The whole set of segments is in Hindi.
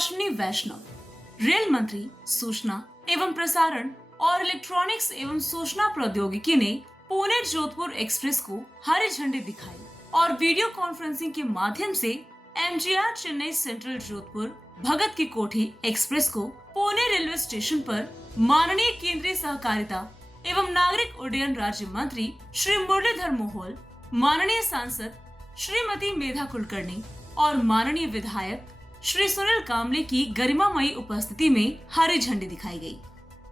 अश्विनी वैष्णव। रेल मंत्री सूचना एवं प्रसारण और इलेक्ट्रॉनिक्स एवं सूचना प्रौद्योगिकी ने पुणे जोधपुर एक्सप्रेस को हरी झंडी दिखाई और वीडियो कॉन्फ्रेंसिंग के माध्यम से एमजीआर चेन्नई सेंट्रल जोधपुर भगत की कोठी एक्सप्रेस को पुणे रेलवे स्टेशन पर माननीय केंद्रीय सहकारिता एवं नागरिक उड्डयन राज्य मंत्री श्री मुरलीधर मोहोल, माननीय सांसद श्रीमती मेधा कुलकर्णी और माननीय विधायक श्री सुनील कामले की गरिमामयी उपस्थिति में हरी झंडी दिखाई गई।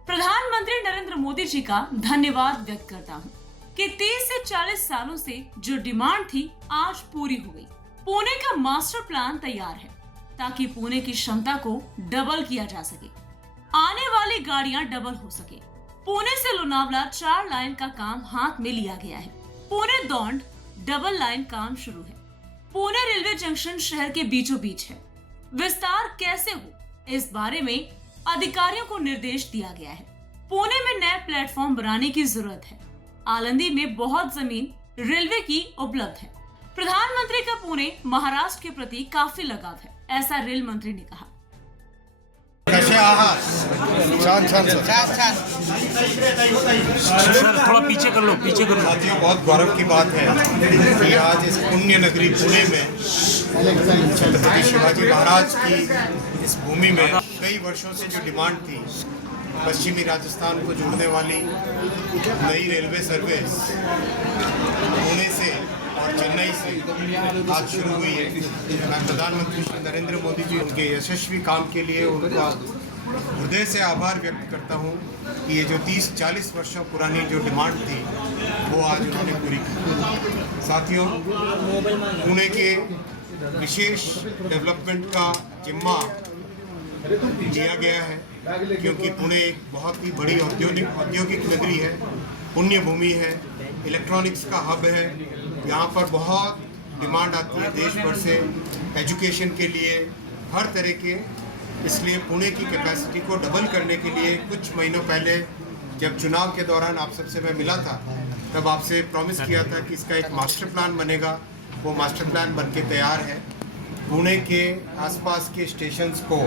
प्रधानमंत्री नरेंद्र मोदी जी का धन्यवाद व्यक्त करता हूँ कि 30 से 40 सालों से जो डिमांड थी आज पूरी हो गई। पुणे का मास्टर प्लान तैयार है ताकि पुणे की क्षमता को डबल किया जा सके, आने वाली गाड़ियां डबल हो सके। पुणे से लोनावला 4 लाइन का काम हाथ में लिया गया है। पुणे दौंड डबल लाइन काम शुरू है। पुणे रेलवे जंक्शन शहर के बीचों बीच है। विस्तार कैसे हो इस बारे में अधिकारियों को निर्देश दिया गया है। पुणे में नए प्लेटफॉर्म बनाने की जरूरत है। आलंदी में बहुत जमीन रेलवे की उपलब्ध है। प्रधानमंत्री का पुणे महाराष्ट्र के प्रति काफी लगाव है, ऐसा रेल मंत्री ने कहा। कसे आहात? छान छान सर थोड़ा पीछे कर लो, पीछे कर लो। साथियों, बहुत गौरव की बात है कि आज इस पुण्य नगरी पुणे में छत्रपति शिवाजी महाराज की इस भूमि में कई वर्षों से जो डिमांड थी, पश्चिमी राजस्थान को जोड़ने वाली नई रेलवे सर्विस पुणे से और चेन्नई से आज शुरू हुई है। मैं प्रधानमंत्री श्री नरेंद्र मोदी जी उनके यशस्वी काम के लिए उनका हृदय से आभार व्यक्त करता हूं कि ये जो 30-40 वर्षों पुरानी जो डिमांड थी वो आज उन्होंने पूरी की। साथियों, पुणे के विशेष डेवलपमेंट का जिम्मा लिया गया है क्योंकि पुणे एक बहुत ही बड़ी औद्योगिक नगरी है, पुण्य भूमि है, इलेक्ट्रॉनिक्स का हब है। यहाँ पर बहुत डिमांड आती है देश भर से एजुकेशन के लिए, हर तरह के। इसलिए पुणे की कैपेसिटी को डबल करने के लिए कुछ महीनों पहले जब चुनाव के दौरान आप सबसे मैं मिला था, तब आपसे प्रॉमिस किया था कि इसका एक मास्टर प्लान बनेगा। वो मास्टर प्लान बनके तैयार है। पुणे के आसपास के स्टेशंस को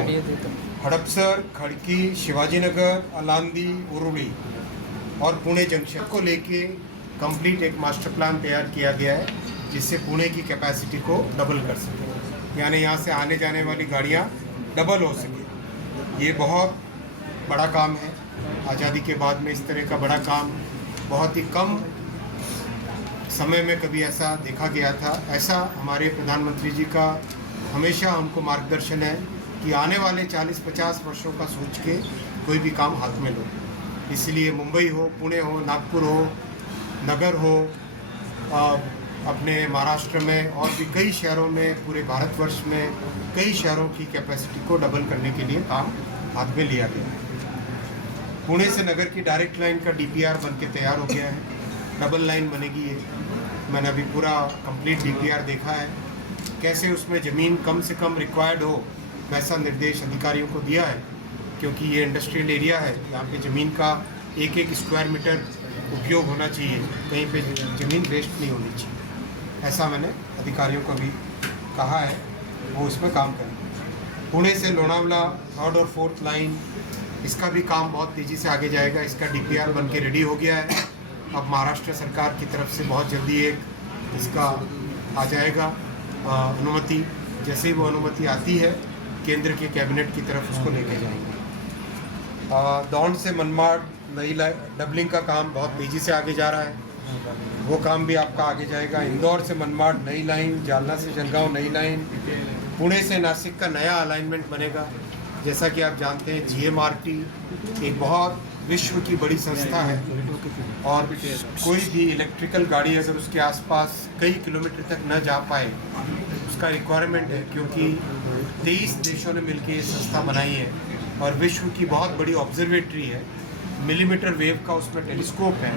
हड़पसर, खड़की, शिवाजीनगर, आलंदी, उरुली और पुणे जंक्शन को लेके कंप्लीट एक मास्टर प्लान तैयार किया गया है जिससे पुणे की कैपेसिटी को डबल कर सके, यानी यहाँ से आने जाने वाली गाड़ियाँ डबल हो सके। ये बहुत बड़ा काम है। आज़ादी के बाद में इस तरह का बड़ा काम बहुत ही कम समय में कभी ऐसा देखा गया था। ऐसा हमारे प्रधानमंत्री जी का हमेशा हमको मार्गदर्शन है कि आने वाले 40-50 वर्षों का सोच के कोई भी काम हाथ में लो। इसलिए मुंबई हो, पुणे हो, नागपुर हो, नगर हो, अपने महाराष्ट्र में और भी कई शहरों में, पूरे भारतवर्ष में कई शहरों की कैपेसिटी को डबल करने के लिए काम हाथ में लिया गया है। पुणे से नगर की डायरेक्ट लाइन का डीपीआर बन के तैयार हो गया है। डबल लाइन बनेगी ये। मैंने अभी पूरा कंप्लीट डीपीआर देखा है। कैसे उसमें ज़मीन कम से कम रिक्वायर्ड हो वैसा निर्देश अधिकारियों को दिया है क्योंकि ये इंडस्ट्रियल एरिया है। यहाँ पे ज़मीन का एक स्क्वायर मीटर उपयोग होना चाहिए, कहीं पे ज़मीन वेस्ट नहीं होनी चाहिए। ऐसा मैंने अधिकारियों को भी कहा है, वो इसमें काम करें। पुणे से लोनावला 3rd और 4th लाइन, इसका भी काम बहुत तेज़ी से आगे जाएगा। इसका डीपीआर बन के रेडी हो गया है। अब महाराष्ट्र सरकार की तरफ से बहुत जल्दी एक इसका आ जाएगा अनुमति। जैसे ही वो अनुमति आती है केंद्र के कैबिनेट की तरफ उसको लेके जाएंगे। दौंड से मनमाड़ नई डबलिंग का काम बहुत तेज़ी से आगे जा रहा है, वो काम भी आपका आगे जाएगा। इंदौर से मनमाड़ नई लाइन, जालना से जलगांव नई लाइन, पुणे से नासिक का नया अलाइनमेंट बनेगा। जैसा कि आप जानते हैं जीएमआरटी एक बहुत विश्व की बड़ी संस्था है और कोई भी इलेक्ट्रिकल गाड़ी अगर उसके आसपास कई किलोमीटर तक न जा पाए, उसका रिक्वायरमेंट है क्योंकि 23 देशों ने मिलकर ये संस्था बनाई है और विश्व की बहुत बड़ी ऑब्जर्वेटरी है। मिलीमीटर वेव का उसमें टेलीस्कोप है,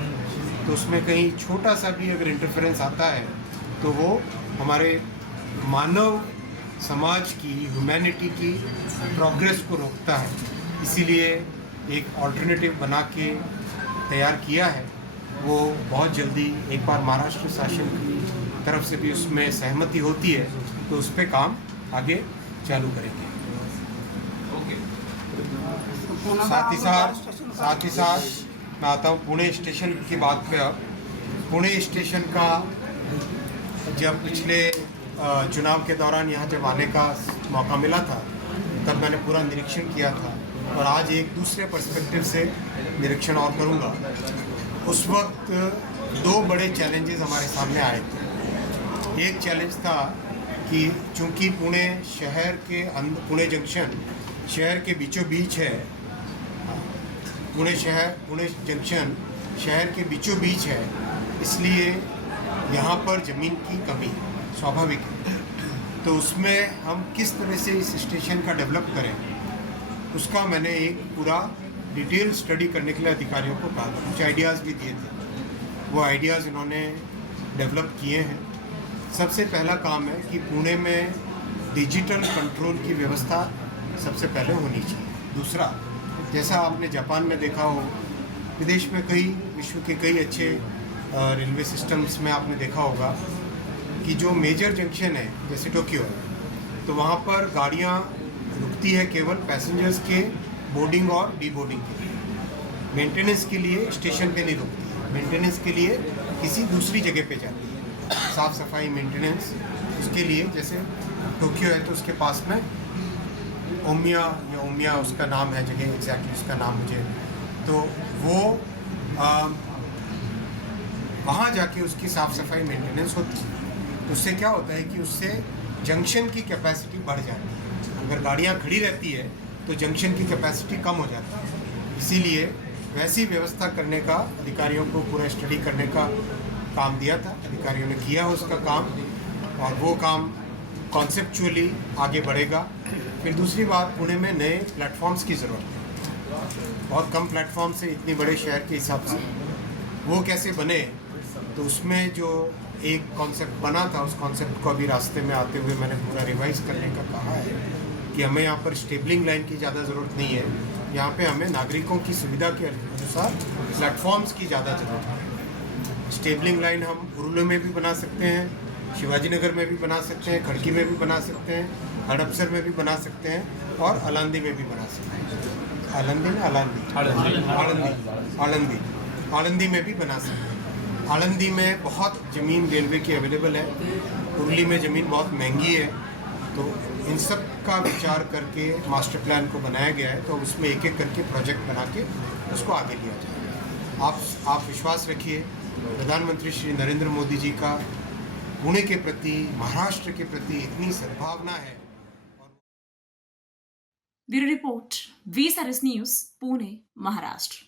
तो उसमें कहीं छोटा सा भी अगर इंटरफेरेंस आता है तो वो हमारे मानव समाज की, ह्यूमैनिटी की प्रोग्रेस को रोकता है। इसीलिए एक ऑल्टरनेटिव बना के तैयार किया है। वो बहुत जल्दी एक बार महाराष्ट्र शासन की तरफ से भी उसमें सहमति होती है तो उस पर काम आगे चालू करेंगे। साथ ही साथ मैं आता हूँ पुणे स्टेशन की बात पे। अब पुणे स्टेशन का जब पिछले चुनाव के दौरान यहाँ जब आने का मौका मिला था तब मैंने पूरा निरीक्षण किया था और आज एक दूसरे पर्सपेक्टिव से निरीक्षण और करूँगा। उस वक्त दो बड़े चैलेंजेस हमारे सामने आए थे। एक चैलेंज था कि चूंकि पुणे शहर के पुणे जंक्शन शहर के बीचों बीच है, पुणे जंक्शन शहर के बीचों बीच है, इसलिए यहाँ पर ज़मीन की कमी स्वाभाविक है। तो उसमें हम किस तरह से इस स्टेशन का डेवलप करें, उसका मैंने एक पूरा डिटेल स्टडी करने के लिए अधिकारियों को कहा था। कुछ आइडियाज़ भी दिए थे, वो आइडियाज़ इन्होंने डेवलप किए हैं। सबसे पहला काम है कि पुणे में डिजिटल कंट्रोल की व्यवस्था सबसे पहले होनी चाहिए। दूसरा, जैसा आपने जापान में देखा हो, विदेश में विश्व के कई अच्छे रेलवे सिस्टम्स में आपने देखा होगा कि जो मेजर जंक्शन है जैसे टोक्यो है, तो वहाँ पर गाड़ियाँ रुकती है केवल पैसेंजर्स के बोर्डिंग और डीबोर्डिंग के लिए। मेंटेनेंस के लिए स्टेशन पे नहीं रुकती है, मेंटेनेंस के लिए किसी दूसरी जगह पे जाती है। साफ़ सफाई मेंटेनेंस उसके लिए, जैसे टोक्यो है तो उसके पास में ओमिया उसका नाम है जगह, एग्जैक्टली उसका नाम मुझे, तो वो वहाँ जाके उसकी साफ़ सफाई मेंटेनेंस होती है। तो उससे क्या होता है कि उससे जंक्शन की कैपेसिटी बढ़ जाती है। अगर गाड़ियाँ खड़ी रहती है तो जंक्शन की कैपेसिटी कम हो जाती है। इसीलिए वैसी व्यवस्था करने का अधिकारियों को पूरा स्टडी करने का काम दिया था। अधिकारियों ने किया उसका काम और वो काम कॉन्सेप्चुअली आगे बढ़ेगा। फिर दूसरी बात, पुणे में नए प्लेटफॉर्म्स की ज़रूरत है। बहुत कम प्लेटफॉर्म्स है इतनी बड़े शहर के हिसाब से, वो कैसे बने, तो उसमें जो एक कॉन्सेप्ट बना था उस कॉन्सेप्ट को अभी रास्ते में आते हुए मैंने पूरा रिवाइज करने का कहा है कि हमें यहाँ पर स्टेबलिंग लाइन की ज़्यादा ज़रूरत नहीं है। यहाँ पे हमें नागरिकों की सुविधा के अनुसार प्लेटफॉर्म्स की ज़्यादा ज़रूरत है। स्टेबलिंग लाइन हम उरुलो में भी बना सकते हैं, शिवाजी नगर में भी बना सकते हैं, खड़की में भी बना सकते हैं, हड़पसर में भी बना सकते हैं और आलंदी में भी बना सकते हैं। आलंदी में भी बना सकते हैं। आलंदी में बहुत ज़मीन रेलवे की अवेलेबल है, उरली में ज़मीन बहुत महंगी है। तो इन सब का विचार करके मास्टर प्लान को बनाया गया है, तो उसमें एक एक करके प्रोजेक्ट बना के उसको आगे लिया जाएगा। आप विश्वास रखिए, प्रधानमंत्री श्री नरेंद्र मोदी जी का पुणे के प्रति, महाराष्ट्र के प्रति इतनी सद्भावना है। Bureau report, VSRS news, Pune, Maharashtra.